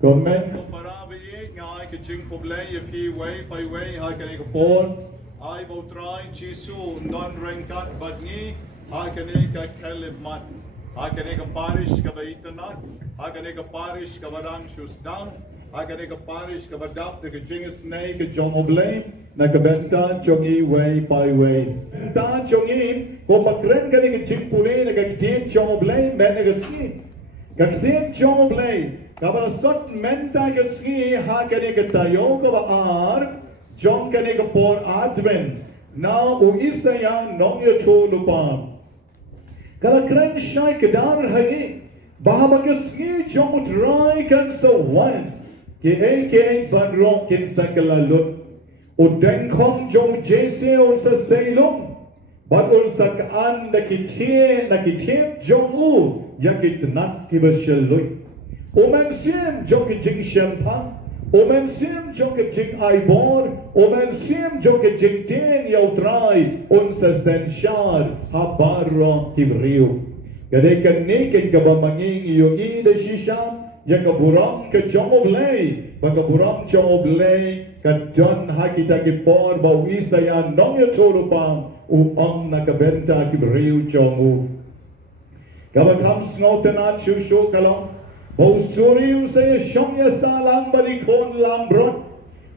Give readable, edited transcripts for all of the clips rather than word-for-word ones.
Comment. Comparabi nga ay kaching problema if he way by way ha kanay kapon ay bau try chisu non renkat badngi ha kanay ka kalibmat ha kanay ka parish ka baitanat ha kanay ka parish ka barang shusdang ha kanay ka parish ka badap na kaching snake ka jomo blame na kabenta chongi way by way ta chongi ko pakren kanay kaching puli na kaching jomo blame ben na kasi kaching jomo blame Kabalasot menta kaski ha kani katayo kabaar John kani kapor adven now o isa yang nong ya cholupa kala kren shai kadar hai bahaba kaski John try kan so one ke banrong kin sakalalot o den kong John jese o sa sailong but o sa kaan nakitiem John u yakit nat kibashaloi Omen sim joke jing champagne. Omen sim joke jing aibor. Omen sim joke jing ten yau try. Unsa sensyar habaro hivriu. Kadai kanikin kabamanging iyo ida shisha. Yaka burang ka jomoblay. Baka burang jomoblay. Kadjon hakita kipor bawisa yan nong yatulupang. Uang nakabenta hivriu jomu. Kabakam snotenat shushu kalong. Bausuri saya syongya salang balikon lambrot.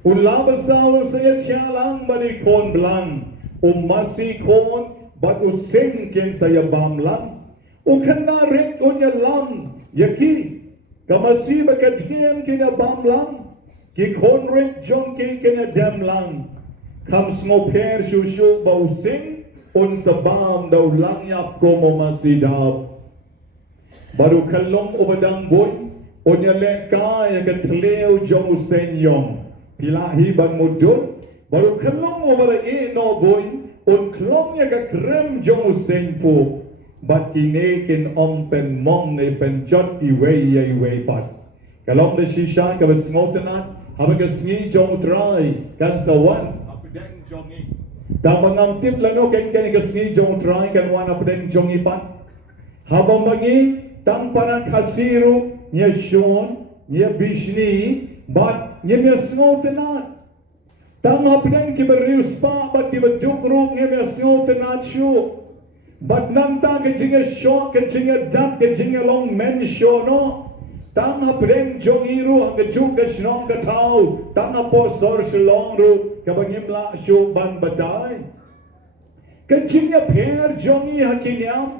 Ulabasa saya cialang balikon belang. Masih kon bat usengken saya bamlang. Ukana red konya lam yaki. Kamasi bakadhiam kena bamlang. Ki kon red jongki kena damlang. Kam smoper shushu bausing. Sabam daw langyap ko mo masidab. Baru kalong ubadang boy, onya lekay katleo jong usenyong, pilahi ban mudul, baru kalong ubadang no boy, klong ya kakrem jong usenpo, bat kinekin pen mong na penjot iway pat. Kalong na shisha kabas ngotanat, habang kasngi jong try, kan sawan, apedeng jongi. Tapang ang tip lano keng kasngi jong try, kan wan apedeng jongi pat. Habang magi, tanpa nak hasiru nya Sean nya Bishni but nya sngotenat tang apdang kiberius pa but kibadukro nya sngotenat shu but nanta ke jinga Sean ke jinga dat ke jinga long men shono tang apdang jongiru ke juk ke snong ke tau tang apo sor shlong ru ke bangimla shu ban badai ke jinga pher jongi hakinyam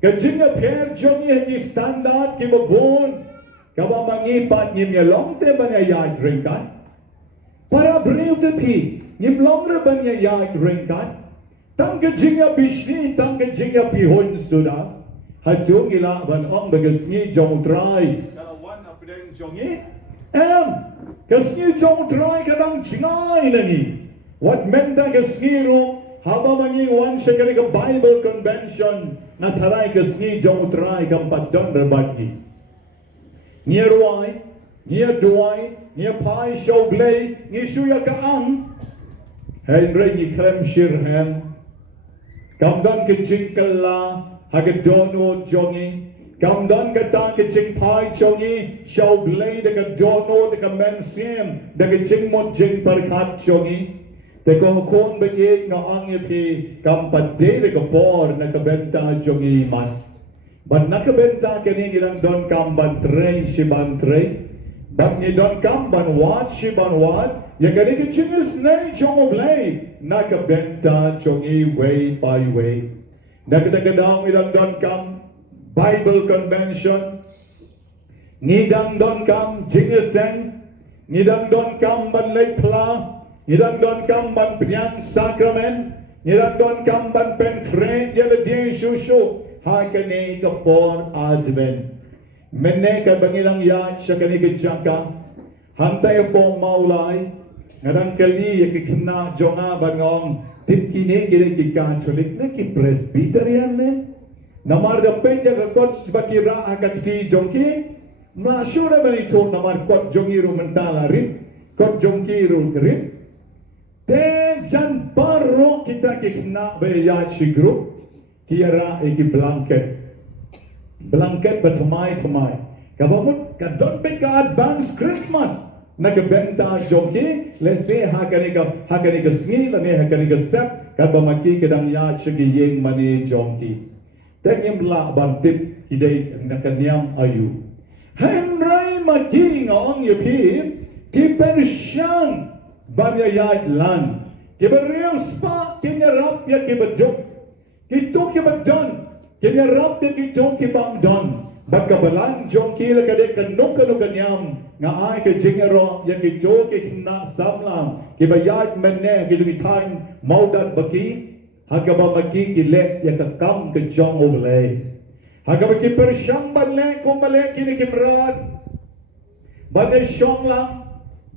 Kajinga pher jongi haki standard ki babon kaba mangipat niya long te banya yag drinkan para brave te pi nim longre banya yag drinkan tang kajinga bishni tang kajinga pihon suda hajong ila ban ong bagasngi jong try kalawan apdeng jongi kasngi jong try kadang jingai nani what menta kasngi ro haba mangi wan shakari ka Bible convention na taray kasngi jong try kampat don berbagi. Nia ruai, nia duai, nia pai show blay, nia suya kaang. Henry ni krem shirhem. Kamdan ke jingkala, hagadono jongi. Kamdan kata ke jing pai jongi, show blay de dono de mensim, de jing mot jing perkat jongi. Tekong kon bagit nga ang ipi kampadere kapor nakabenta jongi man. But nakabenta kani nilang don kamban trey shiban trey. But ni don kamban wat shiban wat. Ya kani ke chinis nay jongo blay. Nakabenta jongi way by way. Nakatagadaw ilang don kam Bible convention. Nidang don kam jingiseng. Nidang don kam banlay pla. Nidang don kamban pinyang sakramen, nidang don kamban penkren yala diyan shushu, hakane kapor adven. Mene ka bangilang yan siya kanigid jangka, hantay pong maulay, ngadang kali yakikina jonga bangong, tipkine gilay Catholic na ki Presbyterian men. Namar da penya kakot bakira akati jongki, masyura ba ito namar kot jongiru mentala rin, kot jongiru rin. Jan paro kita kikna bayat si group kiara iki blanket batamay. Kabamut kadon pe ka advance Christmas nagbenta jongki let's say hakanika sngi lane hakanika step kabamaki kadang ya chigiyeng mani jongki tengim la bantip hidai nakanyam ayu Henry maki ngong yapi kipershan banyayat lan kiberil spa kinyarap ya kibadok kitu kibadon kinyarap ya kitu kibamdon Bagkabalan jongki la kade kanok kanyam nga ay ke jingero ya ke jo ke na samlam ke bayad menne ke lumitan maudat baki hagaba baki ki le ya ka kam ke jong oble hagaba ki persham balle ko balle ki ni kimrad bade shonglam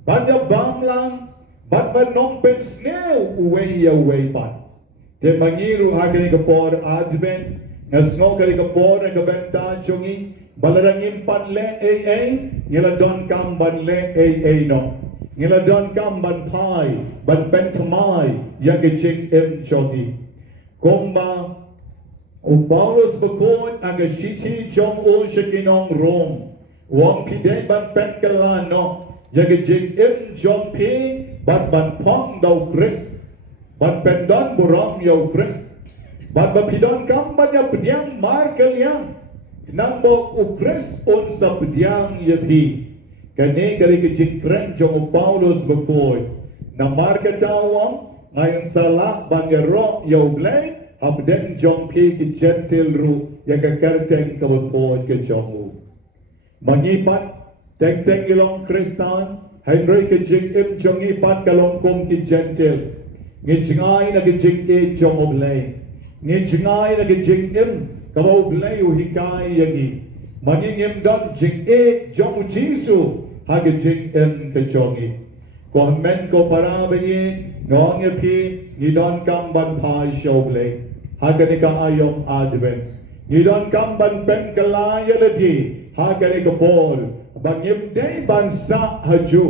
bade bamlam bad nong pen sneu uwe pat te mangiru hagani ka por advent Nasno kali kapor na kabenta chungi balarangin panle ngila don kam banle no ngila don kam ban pai ban bentamai yagachik chungi komba Paulos bakon agashiti jong ul shakinong Rome wang pide ban penkalano yagachik jong pi ban pong daw Chris ban pendon burong yaw Chris Bat bapidon kam banyak pediang mar kalian nampak ukres on sa pediang yapi kani kali kejikren jong Paulos bakoy na mar katawang ngayon salah bangero yaw blay abden jong pi ki gentle ru ya kakarteng kabakoy ke jong mangipat teng ilong krisan Henry kejik jong ipat kalong kum ki gentle ngijngay na kejik jong oblay Ngijngay na gijingim kabaw blayo hikay yagi maningim don jing jong jisu hagijingim kajongi komen ko parabayi ngong yapi ngidon kamban pai shoblay haganika ayong advent ngidon kamban penkalaya lati haganika bol bangim day bansa haju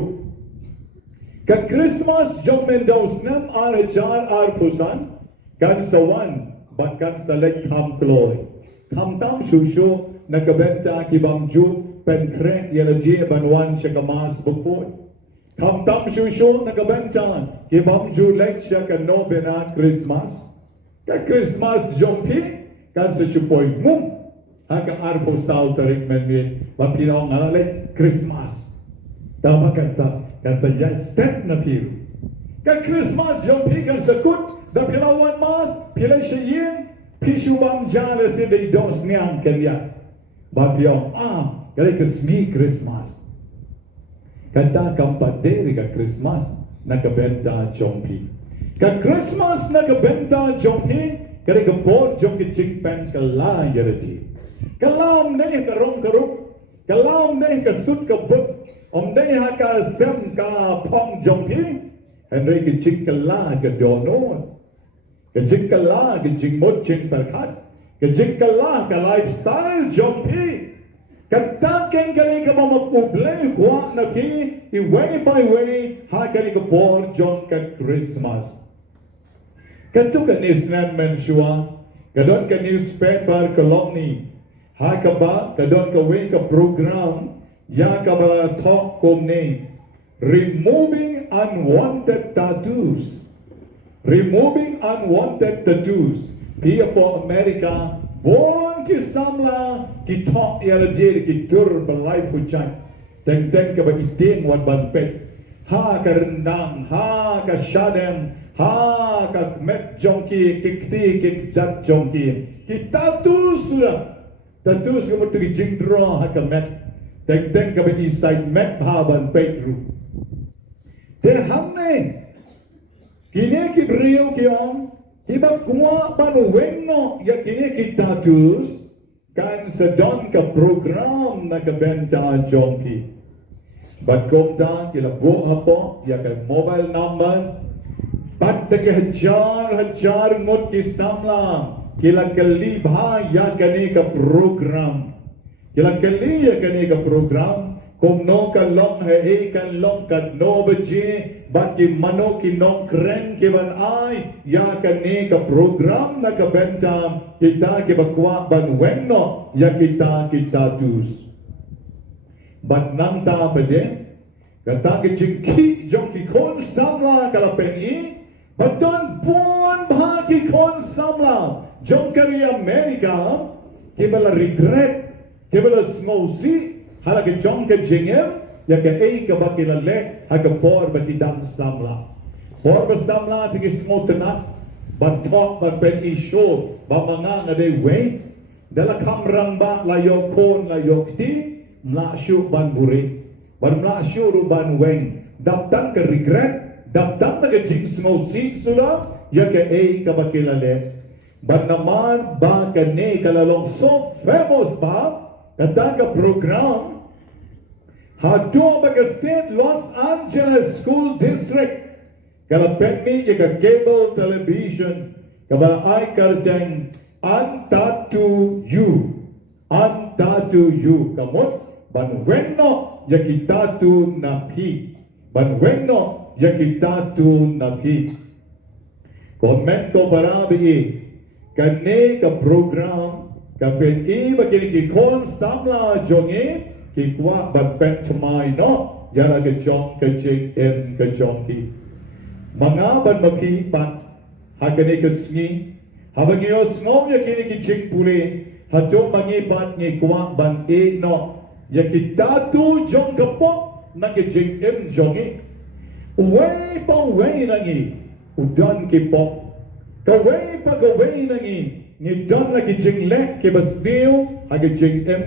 ka Christmas jong mendaus nam arajar arpusan kan sawan Bahkan selek ham kloy. Ham tam susu nakabenta kibamju penkret yalaji banwan syakamas bukut. Ham tam susu nakabenta kibamju lek syakano benat Christmas. Ka Christmas jompi kan sesupoy mum. Haka arpo sao tarik menwin. Bapinaw nga lek Christmas. Tama kan sa yan step na piru. Ka Christmas jompi kan sakut da pilawan mas pilai syin pisubam jala si de dos niang kanya bapiong kali kesmi Christmas kata kampaderi ka Christmas nakabenta jompi ka Christmas nakabenta jompi kali ka bod jompi chingpen kala yarati kalam ne karong karuk kalam ne ka sut ka but om ne ha ka sem ka pong jompi Henry ki chikala ka donon Kejikala, kejikmot jing perkat, kejikala ka lifestyle jompi. Katakin kali ka mamapublay kuha na ki way by way ha kali ka por Diyos ka Christmas. Kato ka nisnan mensua, kadon ka newspaper koloni, ha ka ba, kadon ka way ka program, ya ka ba talk kumni, removing unwanted tattoos. Removing unwanted tattoos. Pia po Amerika, bon kisamla, kitok yalajir, kitur balay puchan. Teng-teng ka ba isting wat banpet. Ha ka rendang, ha ka syadem, ha ka met jongki, kikti, kikjat jongki. Kitatus sudah. Tatus ka mo tugi jingdro ha ka met. Teng-teng ka ba isay met ha banpet ru. Terhamne. Kini kibriyo kiyong, ibang kumwa panuweno ya kini kitatus, kan sa don ka program na kabenta jongki. Bat kumta kila buha po, ya ka mobile number, bat na hajar ngot kisamla, kila kalibha ya kani ka program. Kila kali ya kani ka program, kung no ka long hai kan long ka no baji, bat ki mano ki no kren ki ban ay ya kani ka program na ka benta kita ki bakwa ban wenno ya kita tus But nang ta pa din, kata ki ki jong ki kon samla kalapen i, but don bon bha ki kon samla, jong kari Amerika, kibala regret, kibala smosi, hala ki jong ka jingem, ya ka ei ka bakilale, ha ka por ba ki dam samla. Por ba samla tiki smotenat, but talk but pen i show, ba mga nga de way, dala kamrang ba layo kon layo ti, mla syu ban buri, ban mla syu ru ban weng, daptan ka regret, daptan ka jing smosi sula, ya ka ei ka bakilale. But naman ba ka ne kalalong so famous ba, kata ka program, hado ba ka state Los Angeles School District, kalapet mi ka cable television, kaba ay karjang antatu you, kamot, banwenno yakitatu napi, banwenno yakitatu napi. Komento barabi kane ka program kapit i bakilikikon samla jonge kikwa batpen tumay no yara ka jong ka jing em ka jong ki mga ban makipat hakane ka sngi habang iyo sngo yakini ki jing puli hato mangipat ni kwa ban e no yakitatu jong kapok na ki jing em jonge uway pa uway nangi udon ki pok kaway pa kaway nangi ni don lagi jing lek ke basdiu agi jing em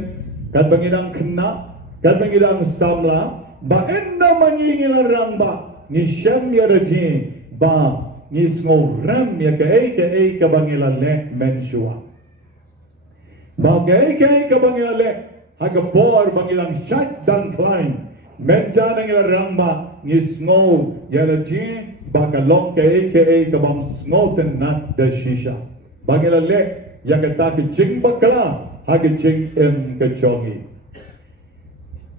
kan bangidang kena kan bangidang samla ba enda mangingilarang ba ni syam ya rajin ba ni small ram ya ke bangilan lek mensua ba ke bangilan lek haga bor bangilang shut dan klein menta nangilarang ba ni small ya rajin baka long ke kabang smoten nat da shisha bangila le ya kata ki jing bakla ha ki jing em ka chongi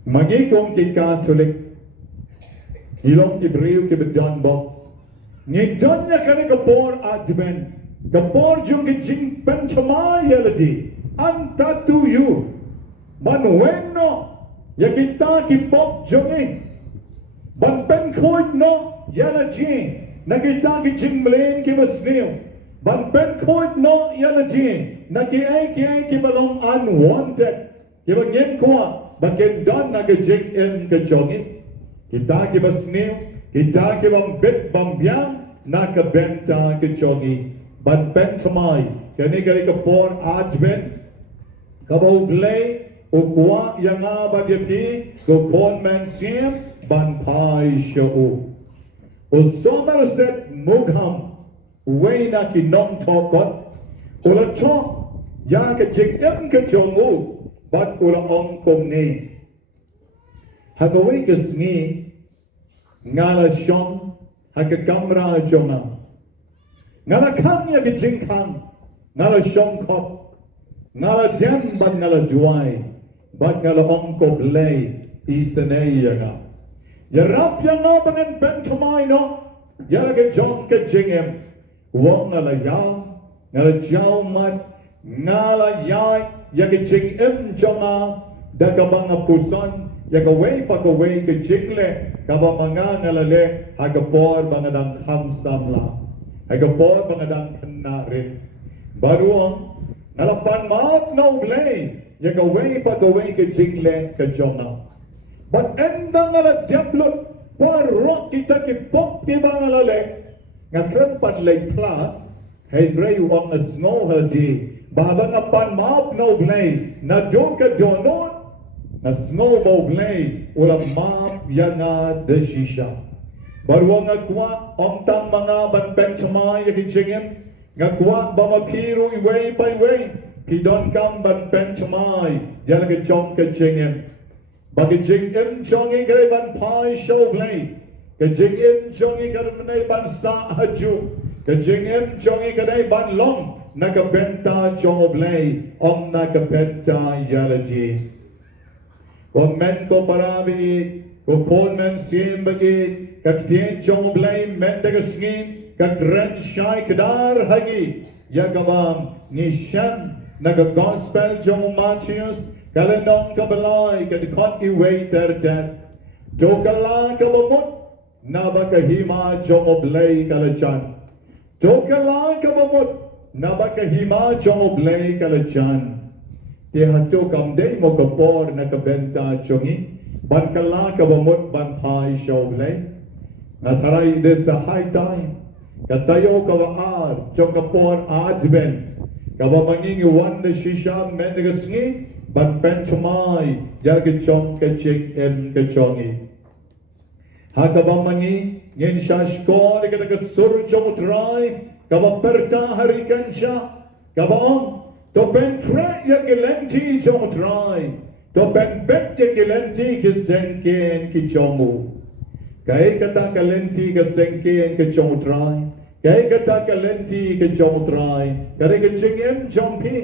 magi kong ki Catholic ilong ki briu ki bedan bo ni don ya kana ka por advent ka por jung ki jing pen chama yaladi anta to you manweno ya kita ki pop jongi ban pen khoi no yana jing nakita ki jing mlen ki basnil ban pen khoi no yana jing naki ai ki balong unwanted ki bagyen kwa bagen don na ki jing en ka jongi kita ki basnil kita ki bam bit bam byam na ka benta ki jongi ban pen thamai kani kari ka por advent kabau glay ukwa yanga bagyepi go pon man sim ban pai shau o Somerset Mugham way na ki nong tokot ula chok ya ka jing em ka jongu bat ula ong kong ne hagaway ka sngi ngala shong haga kamra jonga ngala kang ya ki jing kang ngala shong kop ngala dem ban ngala juai bat ngala ong kong lay isanay yaga yarap yang no bangan bentamay no yaga jong ka jingem wong ngala yaw ngala jaw mat ngala yay yaga jingem jonga daga mga puson yaga way pagaway ka jingle kaba mga ngalale haga por mga dang hamsamla haga por mga dang kanarin baruong nalapan maat no blay yaga way pagaway ka jingle ka jonga but enda ngala diablo parok kita ki pok di bangalale ngakran pan lay pla hey reyu ang snow hadi baba nga pan maap no blay na don ka donon na snow mo blay ula maap yana de shisha barwa nga kwa ang tang mga banpeng chamay yakijingim nga kwa ba mapiru iway pa iway kidon kam banpeng chamay yana ka chong ka jingim bagi jing em jongi kare ban pai show play ke jing em jongi kare manai ban sa haju ke jing em jongi kare ban long nakabenta jong play om nakabenta yalaji commento parabi ko pon men sim bagi kaktien jong play men dagasngin kakren shai kadar hagi yagabam nishan naga gospel jong machius kalanong kabalay kadikot iway terdet jokala kabamot nabakahima jomoblay kalachan jokala kabamot nabakahima jomoblay kalachan tihato kamday mo kapor na kabenta chongi bankala kabamot banpay shoblay nataray this the high time katayo kawaar chong kapor advent kabamanging iwan na shisha mendagasngi ban penchumay yagachong kachik kachongi hakabamangi ngin shashko ni katagasur chong utray kabaperta harikan siya kabang to pentre yakilenti chong utray to penbet yakilenti kisenken kichomu kay kata kalenti kasenken kichong utray kay kata kalenti kichong utray kare kachingem chongpi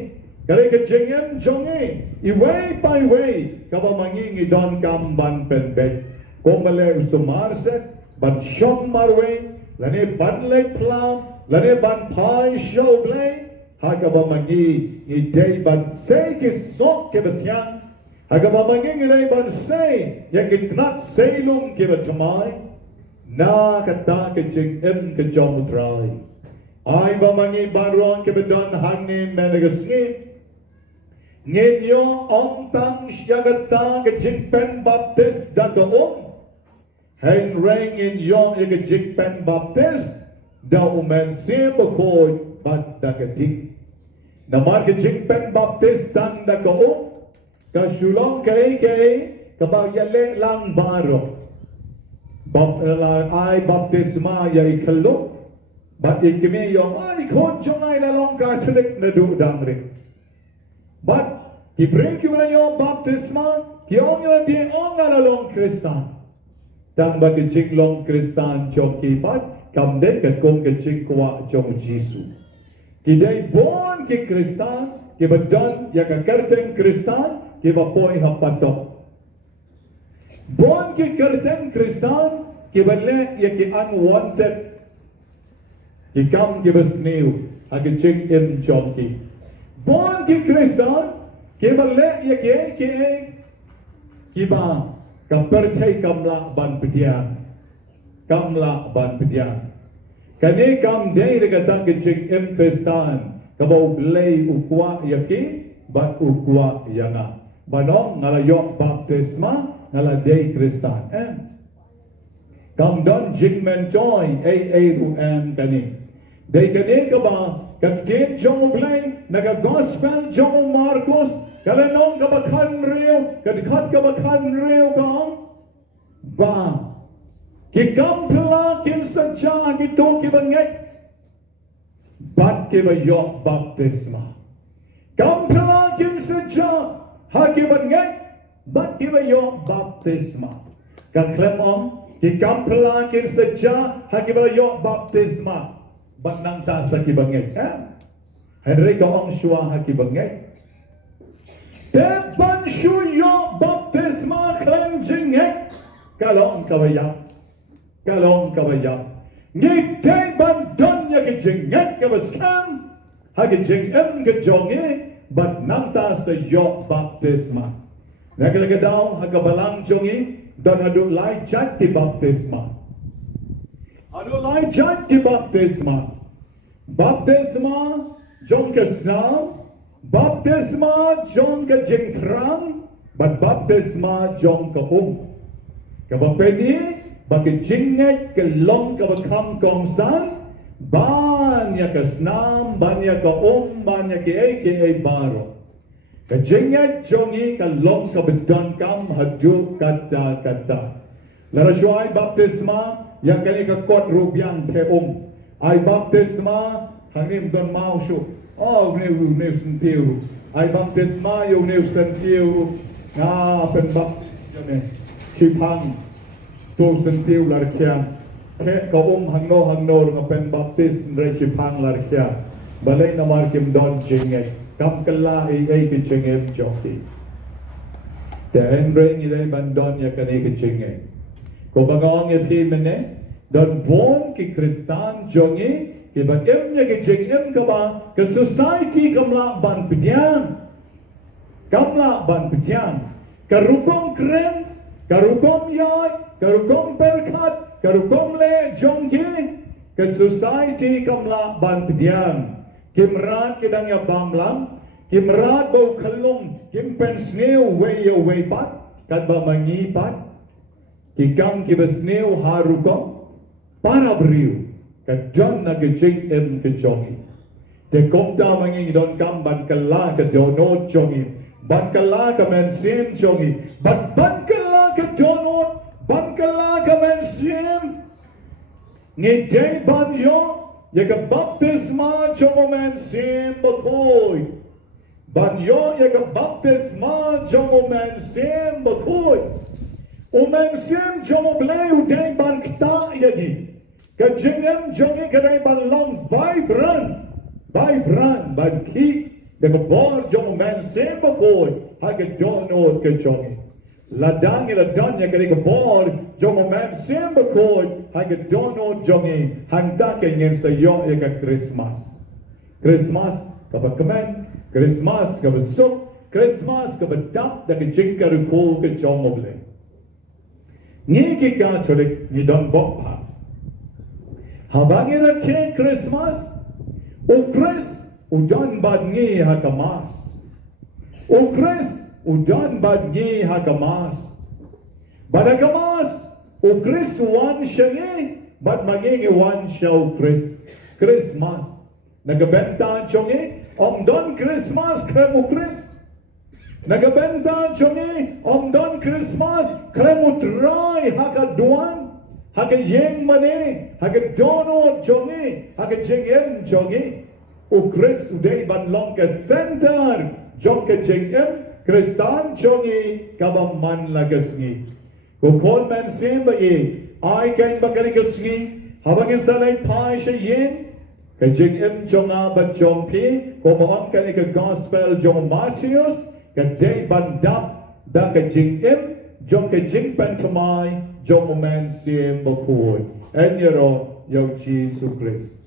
kare kachingem chongi iway by way kabamanging idon kamban penbet komale sumarset ban shom marwe lane banle plam lane ban pai shoble hakabamangi idei ban say kisok kebatyan hakabamangi idei ban say yakitnat saylum kebatamay na kata kaching kajomutray ay bamangi baron kebadan hangin menagasngit ngenyo ontang syagata kaching pen baptist dagaong Hang ring in yon ikajik pen baptist da umen simpakoy bat dakatik. Namar kajik pen baptist dan dakaong kasulong kay kabagyale lang baro. Ay baptisma ya ikalo bat ikimi yung ay kodjong ay lalong katolik na dudang rin. But kibring kibla yung baptisma kiyong yung di ong lalong kristan. Tang bagi jiklong kristan chong kipat kamden kat kong kachik kwa chong Jisu. Kiday bon ki kristan kibadon ya kakarteng kristan kibapoy hapatok. Bon ki karteng kristan kibadle ya ki unwanted kikam kibasniw agachik im chong ki. Bon ki kristan kibadle ya ki kiba Kamperchay kamla ban pedian. Kamla ban pedian. Kani kam day regatang kechik impestan. Kabaw blay ukwa yaki bat ukwa yanga. Manong ngalayok baptisma ngaladay kristan. Kam don jingmen joy AAUM kani. Day kani kaba katkit jong blay naga-gospel jong Marcos kalanong kabakan rio, kadikat kabakan rio kang ba kikam pala kinsadya agito kibangay bat kibayok baptisma kam pala kinsadya hakibangay bat kibayok baptisma kaklemom kikam pala kinsadya hakibayok baptisma bat nang ta sa kibangay Henry kaong syua hakibangay Tepan syuyo baptisma cleansing kalong kabayang ngikay bandon ya kijinget kabaskam hagijing kajongi bat namta sa yo baptisma nagalaga daw hagabalang jongi don adulay chat ki baptisma jong kasna Baptisma jong ka jingtrang, but baptisma jong ka Kapapedi, bagi jinget ke long ka bakam kongsan, banya ka snam, banya ka banya ke baro. Ka jinget jongi ka long ka bedon kam hadu kata. Larasyo ay baptisma, yang kani ka kot rubyang te Ay baptisma, hangim don mausyo. Oh, neu sentiu. Ai baptisma yo neu sentiu. Nga penbaptisma Chipang to sentiu larkian. Ke ka hangno nga penbaptism re Chipang larkian. Balay na markim don jingay. Kam kala ay kichingem joki. Te enre nilay bandon ya kani kichingay. Ko bagong ipimene don bon ki kristan jongi Ibagim niya kijingim ka ba? Ka society ka mla ban pinyan. kamla ban pediang karukong kren karukong yai karukong perkat karukong le jongki ke society kamla ban pediang kimrat kidang ya bamlam kimrat bau kalung kim pensneu way pat kad ba mangipat kikam kibasneu harukong para beriu kad John nagajig kejongi te komta manging don kam ban kala ke donot jongi ban kala ka men sim jongi ban kala ke donot ban kala ka men sim ni day ban yo ya ka baptisma jongo men sim bakoy ban yo ya ka baptisma jongo men sim bakoy o men sim jongo bleu day ban kta yagi ka jingem jongi ka day ban long vibrant ban ki de bor jong men semba boy hage dono ke jongi ladang ila danya ke bor jong men semba boy hage dono jongi handa ke ngen sa yo ka Christmas ka ba kemen Christmas ka ba suk Christmas ka ba dap da ke jingka ko ke jong oble ni ki ka chole ni don bok pa habang ila ke Christmas o Chris, udan bad ngi hakamas. O Chris, udan bad ngi hakamas. Badagamas, o Chris wan siya ngi, bad mangingi wan siya o Chris. Christmas. Nagabenta siya ngi, om don Christmas, krem o Chris. Nagabenta siya ngi, om don Christmas, krem o try hakaduan. Haka yeng mane, haka dono jongi, haka jengem jongi. O Chris uday ban long ka center, jong ka jengem, Kristan jongi, kabaman lagasngi. Kukon man simba ye, ay kain bakarigasngi, habang isalay pa siya yin, ka jengem jonga ba jongpi, kumaon ka ni ka gospel jong Matthews, ka day ban dap, da ka jengem, jong ka jeng pantamay, jong man sim bakun. En yero, yaw Jesus Christ.